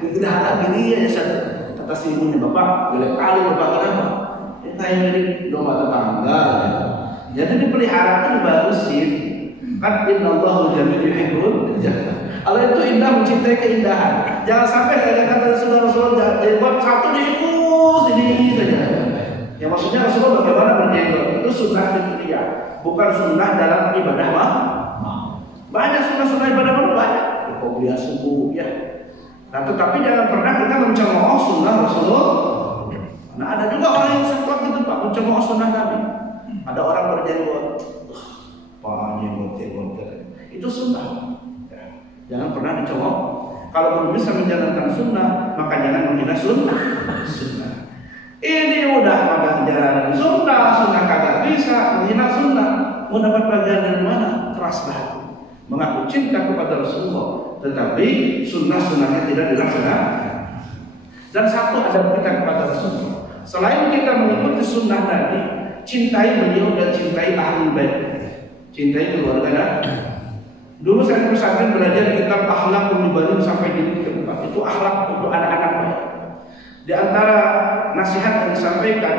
Pelihara gini ya satu. Kata si ibunya, bapak boleh kali bapak kenapa? Kayak dari domba tetangga. Jadi dipelihara itu dibagusin. Kan innallaha jamilun yuhibbul jannah. Allah itu indah, mencintai keindahan. Jangan sampai ada kata Rasulullah jenggot 1 diikus ini saja. Ya maksudnya Rasulullah bagaimana berjenggot itu sunnah fitriyah, bukan sunnah dalam ibadah mah. Banyak sunnah ibadah mah banyak. Qobliyah subuh ya. Nah tetapi jangan pernah kita mencemooh sunnah Rasulullah. Nah ada juga orang yang seklak gitu Pak, mencemooh sunnah Nabi. Ada orang berjenggot, jenggot itu sunnah. Jangan pernah dicemooh. Kalau belum bisa menjalankan sunnah, maka jangan menghina sunnah. Ini udah pada menjalankan sunnah kagak bisa menghina sunnah. Mau dapat bagian dari mana? Keras banget. Mengaku cinta kepada Rasulullah, tetapi sunnahnya tidak dilaksanakan. Dan satu adab kita kepada Rasulullah. Selain kita mengikuti sunnah Nabi, cintai beliau dan cintai ahlul bait, cintai keluarga Nabi. Dulu saya pesantren belajar kitab Akhlaqul Mubalim sampai di keempat. Itu akhlak untuk anak-anak baik. Di antara nasihat yang disampaikan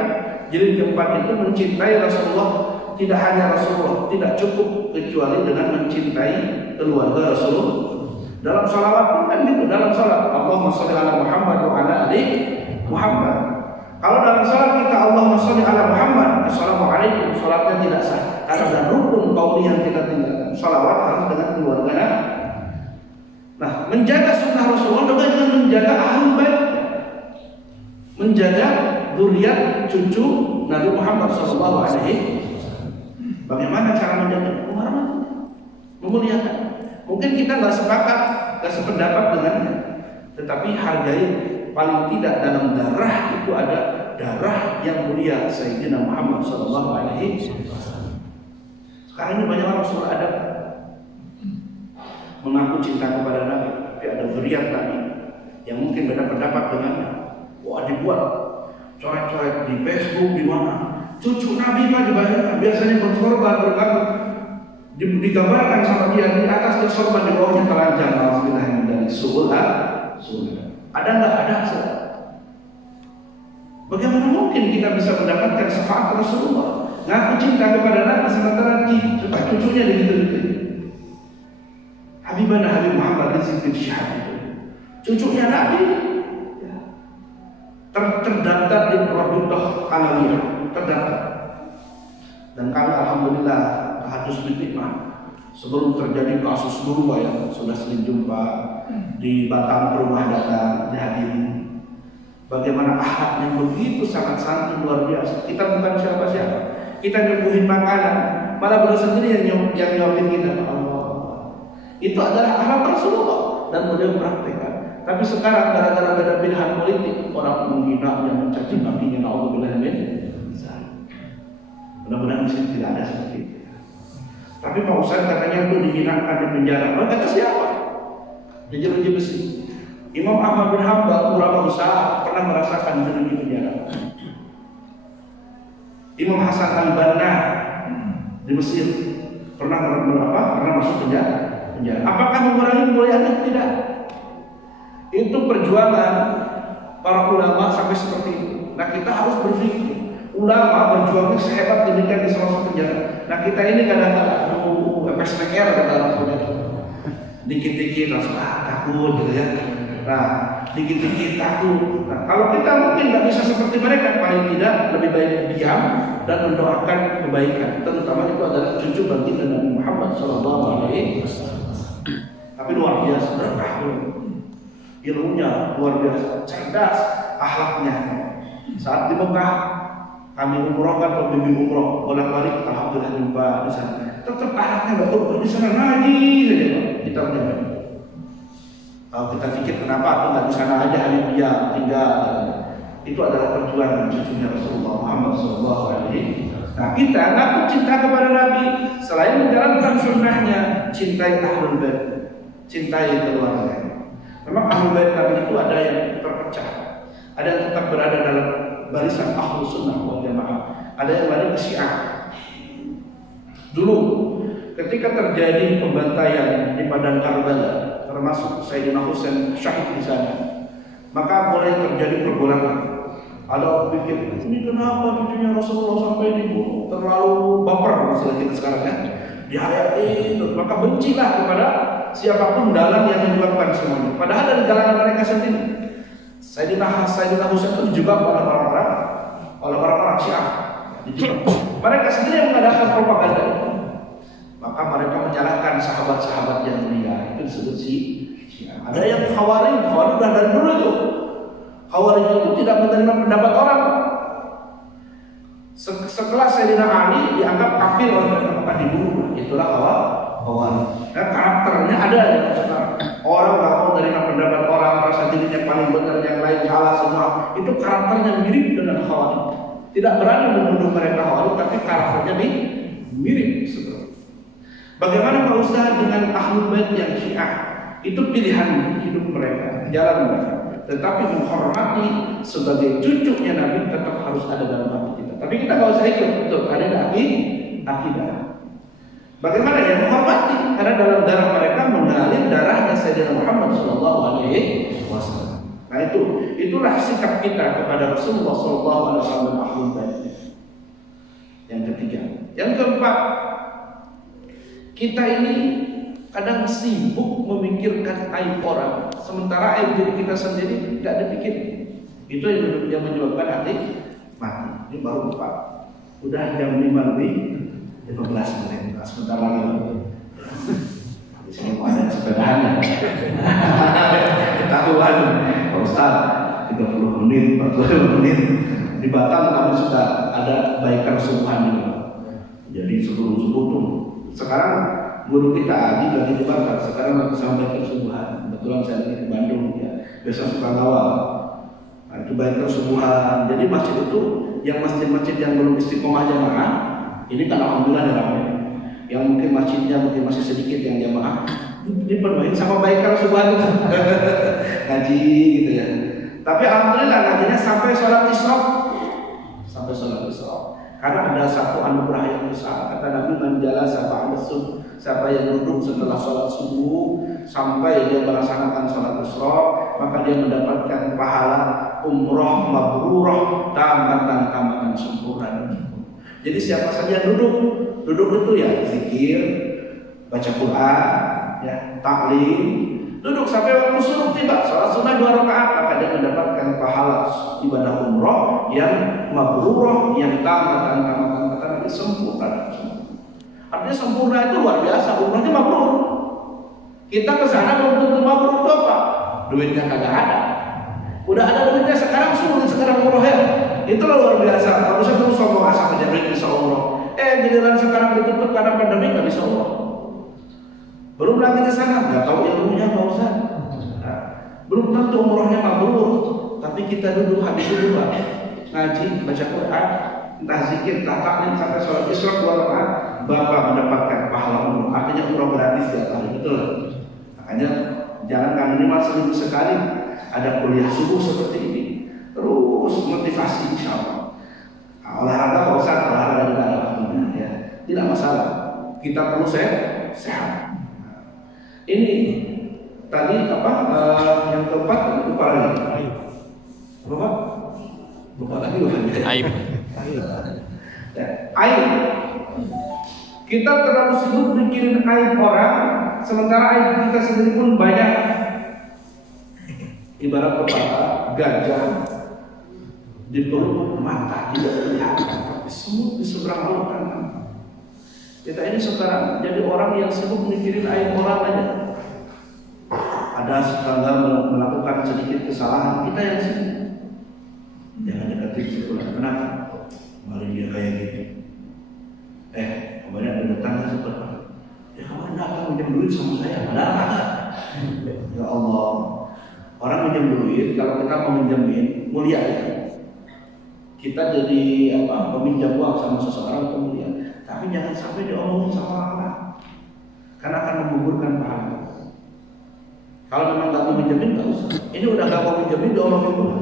jilid keempat itu mencintai Rasulullah. Tidak hanya Rasulullah, tidak cukup kecuali dengan mencintai keluarga Rasulullah. Dalam salawat pun kan gitu. Dalam salat Allahumma sholli ala Muhammad wa ala ali Muhammad. Kalau dalam salat kita Allahumma sholli ala Muhammad, assalamualaikum, salatnya tidak sah. Karena ada rukun qauli yang kita tinggalkan. Salawat harus dengan keluarga Nabi. Nah, menjaga sunnah Rasulullah juga dengan menjaga ahlul bait, menjaga zuriat cucu Nabi Muhammad SAW. Bagaimana cara menjaga? Menghormati, memuliakan. Mungkin kita nggak sepakat, nggak sependapat dengannya, tetapi hargai. Paling tidak dalam darah itu ada darah yang mulia Sayyidina Muhammad SAW. Sekarang ini banyak orang suruh ada mengaku cinta kepada Nabi, tapi ada zuriat Nabi yang mungkin beda pendapat dengannya. Wah, dibuat coret-coret di Facebook, di mana cucu Nabi Pak dibayar, biasanya berkorban berkabut, digambarkan sama dia di atas sorban, di bawahnya telanjang. Alhamdulillah dari surga. Ada nggak? Ada. Bagaimana mungkin kita bisa mendapatkan syafaat Rasulullah? Ngaku cinta kepada Nabi sementara cucunya begitu. Habibana Habib Muhammad Rizq bin Syihab itu cucunya Nabi terdaftar di Rabitah Alawiyah, terdaftar. Dan kami alhamdulillah hadus nikmat. Sebelum terjadi kasus dulu yang sudah sering jumpa di Batam, rumah datang dihadiri. Bagaimana akhlak yang begitu sangat santun luar biasa. Kita bukan siapa-siapa. Kita nyuguhin makanan, malah beliau sendiri yang nyuapin kita. Allah. Itu adalah akhlak Rasulullah dan beliau praktekkan. Tapi sekarang gara-gara beda pilihan politik, orang menghina yang mencaci makinya, naudzubillah min dzalik. Mudah-mudahan di sini tidak ada seperti itu. Tapi Pak Ustaz katanya itu dihinakan di penjara. Kata siapa? Di jeruji besi. Imam Ahmad bin Hanbal ulama besar pernah merasakan jeruji penjara. Imam Hasan al-Banna di Mesir pernah masuk penjara. Apakah mengurangi kemuliaannya? Tidak. Itu perjuangan para ulama sampai seperti itu. Nah kita harus berpikir, ulama berjuangnya sehebat demikian di salah penjara. Nah kita ini kadang-kadang PSPR kata orang punya, dikit-dikit langsung takut gitu ya. Nah dikit-dikit takut. Nah kalau kita mungkin nggak bisa seperti mereka, paling tidak lebih baik diam dan mendoakan kebaikan. Terutama itu adalah cucu baginda Nabi Muhammad SAW. Tapi luar biasa berkah, ilmunya luar biasa, cerdas akhlaknya. Saat di Mekah kami umroh kan, pembimbing umroh bolak-balik, alhamdulillah jumpa di sana. Tetap akhlaknya betul, di sana lagi saja kita menjaga. Kalau kita pikir kenapa aku nggak di sana aja hanya dia tinggal, itu adalah perjuangan cucunya Rasulullah Muhammad SAW. Nah kita ngaku cinta kepada Nabi, selain menjalankan sunnahnya, cintai ahlul bait, cintai keluarga. Memang Ahlul Bait Nabi itu ada yang terpecah, ada yang tetap berada dalam barisan Ahlus Sunnah wal Jamaah, ada yang lari ke Syiah. Dulu ketika terjadi pembantaian di Padang Karbala, termasuk Sayyidina Husain syahid di sana, maka mulai terjadi pergolakan. Ada orang pikir, ini kenapa cucunya Rasulullah sampai dibunuh, terlalu baper misalnya kita sekarang ya, dihayati, maka bencilah kepada siapapun dalang yang menyebabkan semuanya. Padahal dari kalangan mereka sendiri, Sayyidina Husain itu juga oleh orang-orang Syiah. Mereka sendiri yang mengadakan propaganda itu. Maka mereka menyalahkan sahabat-sahabat yang mulia, itu disebut Syiah. Ada yang Khawarij udah dari dulu itu. Khawarij itu tidak menerima pendapat orang. Setelah Sayyidina Ali dianggap kafir oleh mereka, maka dibunuh. Itulah Khawarij. Nah, karakternya ada ya. Orang nggak mau menerima pendapat orang, merasa dirinya paling benar, yang lain salah semua. Itu karakternya mirip dengan Khawarij. Tidak berani menuduh mereka Khawarij, tapi karakternya mirip seperti. Bagaimana Pak Ustaz dengan Ahlul Bait yang Syiah? Itu pilihan hidup mereka, jalan mereka. Tetapi menghormati sebagai cucunya Nabi tetap harus ada dalam hati kita. Tapi kita nggak usah ikut, betul. Ada akidah. Bagaimana ya menghormati? Karena dalam darah mereka mengalir darahnya Sayyidina Muhammad SAW. Nah itulah sikap kita kepada Rasulullah SAW dan Ahlul Bait. Yang ketiga, yang keempat, kita ini kadang sibuk memikirkan aib orang, sementara aib diri kita sendiri tidak dipikir. Itu yang menyebabkan hati mati. Ini baru 4. Udah jam 5 lebih 15 menit. Sebentar lagi. Di sini mau ada sepedahan. Ketahuan, Pak Ustaz, 30 menit, 40 menit. Di Batam kami sudah ada baikan subuhan juga. Jadi sebelum subuh tuh. Sekarang guru kita Adi lagi di Batam, sekarang lagi sampai ke subuhan. Kebetulan saya lagi di Bandung ya, biasa suka ngawal. Nah, itu baik subuhan. Jadi masjid itu, yang masjid-masjid yang belum istiqomah jamaah, ini kan alhamdulillah ramai. Yang mungkin masjidnya mungkin masih sedikit yang jamaah, dipenuhi sama baikan subuhan itu. Ngaji gitu ya. Tapi alhamdulillah ngajinya sampai sholat isya. Sampai sholat isya. Karena ada satu anugerah yang besar, kata Nabi, man jalasa ba'da subuh, siapa yang duduk setelah sholat subuh sampai dia melaksanakan sholat isya, maka dia mendapatkan pahala umroh mabrurah tamatan sempurna. Jadi siapa saja duduk itu ya zikir, baca Quran, ya taklim, duduk sampai waktu subuh tiba, sholat sunnah 2 rakaat, maka dia mendapatkan pahala ibadah umroh yang mabrurah, yang tamatan kata Nabi sempurna. Artinya sempurna itu luar biasa, umrohnya mabrur. Kita kesana belum tentu mabrur itu apa? Duitnya kagak ada. Udah ada duitnya sekarang sulit sekarang umroh ya. Itulah luar biasa. Harusnya terus sombong asal aja duit bisa umroh. Giliran sekarang ditutup karena pandemi nggak bisa umroh. Belum lagi ke sana nggak tahu ilmunya nggak usah. Nah, belum tentu umrohnya mabrur. Tapi kita duduk habis dulu ngaji, baca Quran, entah zikir, entah taklim sampai sholat isya 2 rakaat, Bapak mendapatkan pahala umroh. Artinya umroh gratis tiap hari, betul. Makanya jalankan minimal seminggu sekali ada kuliah subuh seperti ini. Terus motivasi insya Allah. Nah, olahraga nggak usah, olahraga juga ada waktunya ya. Tidak masalah. Kita perlu sehat. Nah, ini tadi apa? Yang keempat lupa lagi. Lupa lagi. Aib. Aib. Kita terlalu sibuk mikirin aib orang, sementara aib kita sendiri pun banyak. Ibarat pepatah, gajah di pelupuk mata tidak kelihatan, tapi semut di seberang lautan. Kita ini sekarang jadi orang yang sibuk mikirin aib orang aja. Ada tetangga melakukan sedikit kesalahan, kita yang sibuk. Jangan deketin sekolah, kenapa? Mari dia kayak gitu. Kemarin ada tetangga seperti itu. Ya kamu datang minjem duit sama saya, ada apa? Ya Allah. Orang minjem duit, kalau kita mau minjemin, mulia ya. Kita jadi peminjam uang sama seseorang itu mulia. Tapi jangan sampai diomongin sama orang, karena akan menggugurkan pahala. Kalau memang nggak mau minjemin nggak usah. Ini udah nggak mau minjemin, diomongin dulu.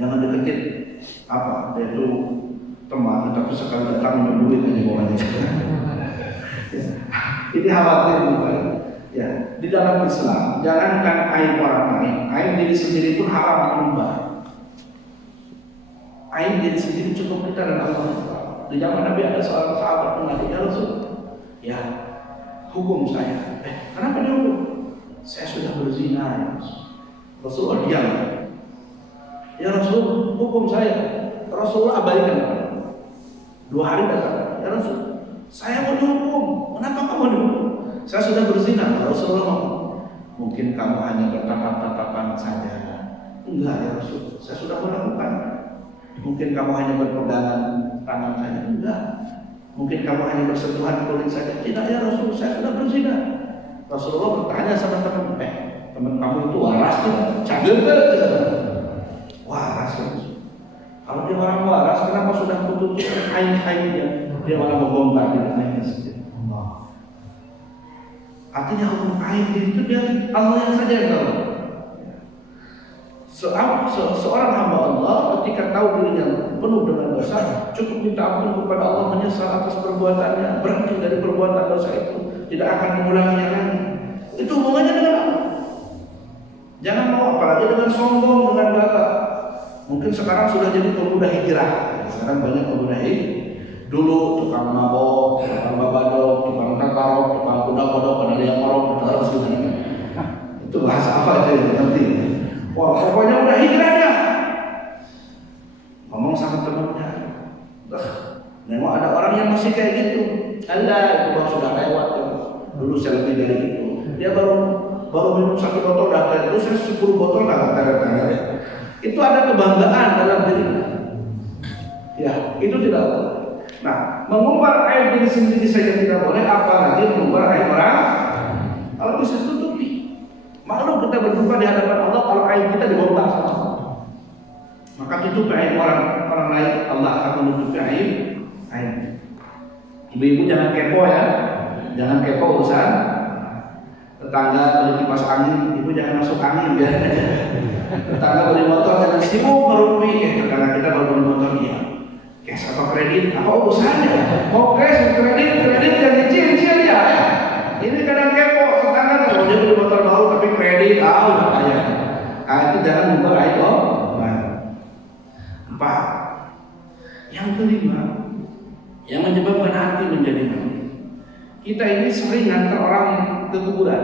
Jangan deketin apa dia itu teman, tapi sekali datang minjem duit aja bawahnya. Ini khawatir bukan? Ya, di dalam Islam jangankan aib orang lain, aib diri sendiri pun haram diubah. Aib diri sendiri cukup kita dan Allah. Di zaman Nabi ada seorang sahabat mengatakan, ya Rasul, ya hukum saya. Kenapa dia hukum? Saya sudah berzina. Ya Rasulullah diam. Ya Rasul, hukum saya. Rasulullah abaikan. 2 hari datang. Ya Rasul, saya mau dihukum. Kenapa kamu dihukum? Saya sudah berzina. Rasulullah ngomong, mungkin kamu hanya bertatap-tatapan saja. Enggak ya Rasul, saya sudah melakukan. Mungkin kamu hanya berpegangan tangan saja. Enggak. Mungkin kamu hanya bersentuhan kulit saja. Tidak ya Rasul, saya sudah berzina. Rasulullah bertanya sama teman, teman kamu itu waras tidak? Cagil tidak? Waras ya Rasul. Kalau dia orang waras, kenapa sudah tutup aib-aibnya? Dia malah membongkar di aibnya sendiri. Artinya hukum aib itu dia Allah yang saja yang tahu. Seorang hamba Allah ketika tahu dirinya penuh dengan dosa, cukup minta ampun kepada Allah, menyesal atas perbuatannya, berhenti dari perbuatan dosa itu, tidak akan mengulanginya lagi. Itu hubungannya dengan Allah. Jangan mau apalagi dengan sombong, dengan bangga. Mungkin sekarang sudah jadi pemuda hijrah. Sekarang banyak pemuda hijrah. Dulu tukang mabok, tukang babadok, tukang takarok, tukang kuda-kuda, penalian korok, harus begini. Itu bahasa apa aja yang penting. Wah, pokoknya udah hijrah dia. Ngomong sama temannya, nengok ada orang yang masih kayak gitu. Allah, itu bang sudah lewat. Dulu saya lebih dari itu. Dia baru minum 1 botol dah, itu saya 10 botol lah kata-kata. Itu ada kebanggaan dalam dirinya. Ya, itu tidak boleh. Nah, mengumbar aib diri sendiri saja tidak boleh, apalagi mengumbar aib orang. Kalau bisa tutupi. Malu kita berjumpa di hadapan Allah kalau aib kita dibongkar sama Allah. Maka tutup aib orang lain, Allah akan menutupi aib. Ibu-ibu jangan kepo ya, jangan kepo urusan tetangga beli kipas angin, ibu jangan masuk angin biar aja. Tetangga beli motor jangan sibuk merumpi, karena kita baru beli motor dia. Cash atau kredit, apa urusannya? Mau cash, kredit yang dicicil ya. Ini kadang kepo, tetangga kalau dia beli motor baru tapi kredit, tahu nggak kaya. Itu jangan membuat aib orang. 4. Yang kelima, yang menyebabkan hati menjadi mati. Kita ini sering ngantar orang ke kuburan.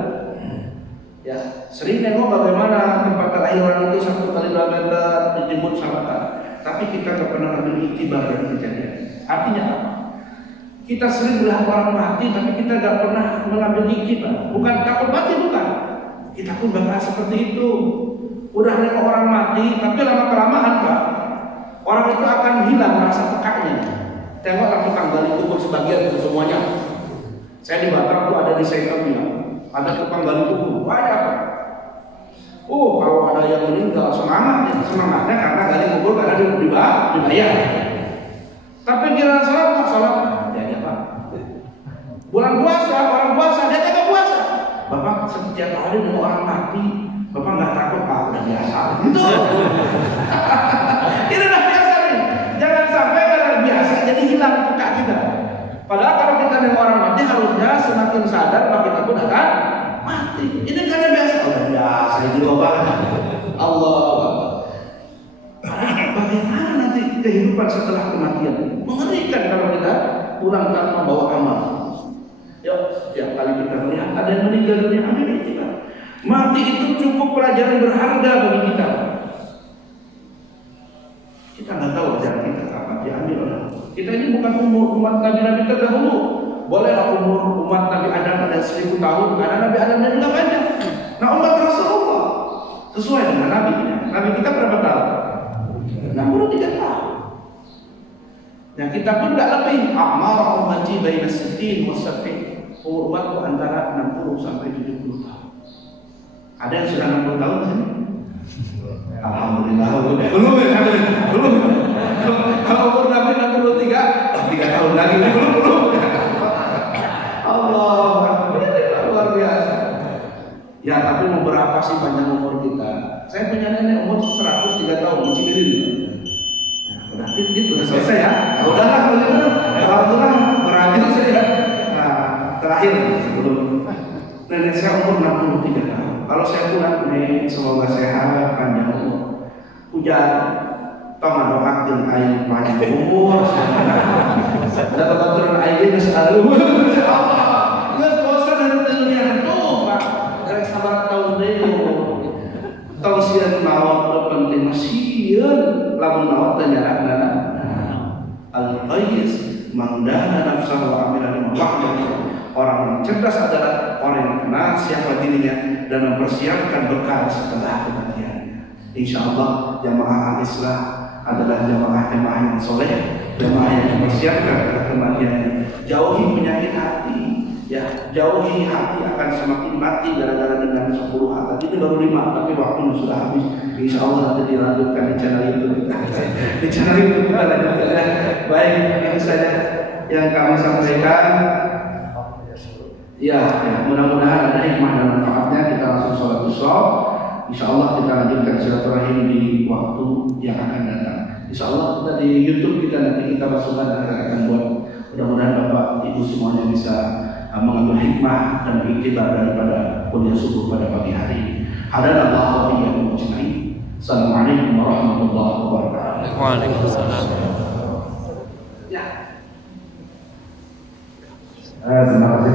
Ya, sering nengok bagaimana tempat terakhir orang itu 1 kali 2 meter dijemput sama tak. Tapi kita tak pernah ambil iktibar dari kejadian. Artinya apa? Kita sering melihat orang mati, tapi kita tak pernah mengambil iktibar. Bukan takut mati, bukan. Kita pun bakal seperti itu. Udah nengok orang mati, tapi lama kelamaan Pak, orang itu akan hilang rasa pekanya. Tengoklah tukang gali kubur sebagian itu semuanya. Saya di Batam tuh ada di Saiton bilang, ada tukang gali kubur banyak. Kalau ada yang meninggal semangatnya karena gali kubur karena dia dibayar. Tapi kira salat dia apa? Bulan puasa, orang puasa dia kagak puasa. Bapak setiap hari dengan orang mati, Bapak nggak takut? Udah biasa. Itu. Ini udah biasa nih. Jangan sampai karena biasa jadi hilang peka kita. Padahal kalau kita dengan orang mati harusnya semakin sadar bahwa kita pun akan mati. Ini karena biasa. Udah biasa ini Bapak. Allah. Bagaimana nanti kehidupan setelah kematian? Mengerikan kalau kita pulang tanpa membawa amal. Ya, setiap kali kita melihat ada yang meninggal dunia, ambil iktibar. Mati itu cukup pelajaran berharga bagi kita. Kita nggak tahu ajaran kita kapan diambil oleh Allah. Kita ini bukan umur umat Nabi-Nabi terdahulu. Bolehlah umur umat Nabi Adam ada 1000 tahun, karena Nabi Adam juga banyak. Nah, umat Rasulullah sesuai dengan Nabi-nya. Nabi kita berapa tahun? 63 tahun. Nah, kita pun tidak lebih. Amarah ummati baina 60 wa 70. Umur umatku antara 60 sampai 70 tahun. Ada yang sudah 60 tahun di sini? Alhamdulillah. Belum. Kalau umur Nabi 63, 3 tahun lagi belum. Allah, luar biasa. Ya, tapi punya nenek umur 103 tahun di Cibirin. Nah, berarti itu udah selesai ya. Nah, udahlah kalau gitu. Alhamdulillah berarti saya. Nah, terakhir sebelum nenek saya umur 63 tahun. Kalau saya pulang nih, semoga sehat, panjang umur. Hujan, tolong doakan air panjang umur. Dapat turun air ini selalu. Nggak bosan dari dunia itu, Pak. Dari sabar tahun deh. Tahu sian maut penting sian, lamun maut ternyata al-qais mangdana nafsahu wa amila lima wa'da. Orang yang cerdas adalah orang yang kenal siapa dirinya dan mempersiapkan bekal setelah kematiannya. Insyaallah jamaah al-Islam adalah jamaah yang soleh, jamaah yang mempersiapkan kematiannya. Jauhi penyakit hati, ya, jauhi hati akan semakin mati gara-gara dengan 10 hal. Tadi itu baru 5, tapi waktunya sudah habis. Insyaallah nanti dilanjutkan di channel YouTube kita. Di channel YouTube kita lanjutkan ya. Baik, ini saja yang kami sampaikan. Ya, mudah-mudahan ada hikmah dan manfaatnya. Kita langsung sholat isya. Insyaallah kita lanjutkan silaturahim di waktu yang akan datang. Insyaallah kita di YouTube kita nanti kita masukkan akan buat. Mudah-mudahan Bapak Ibu semuanya bisa mengambil hikmah dan iktibar daripada kuliah subuh pada pagi hari. Hadanallahu wa iyyakum ajma'in. Assalamualaikum warahmatullahi wabarakatuh. Waalaikumsalam. Ya. Terima kasih.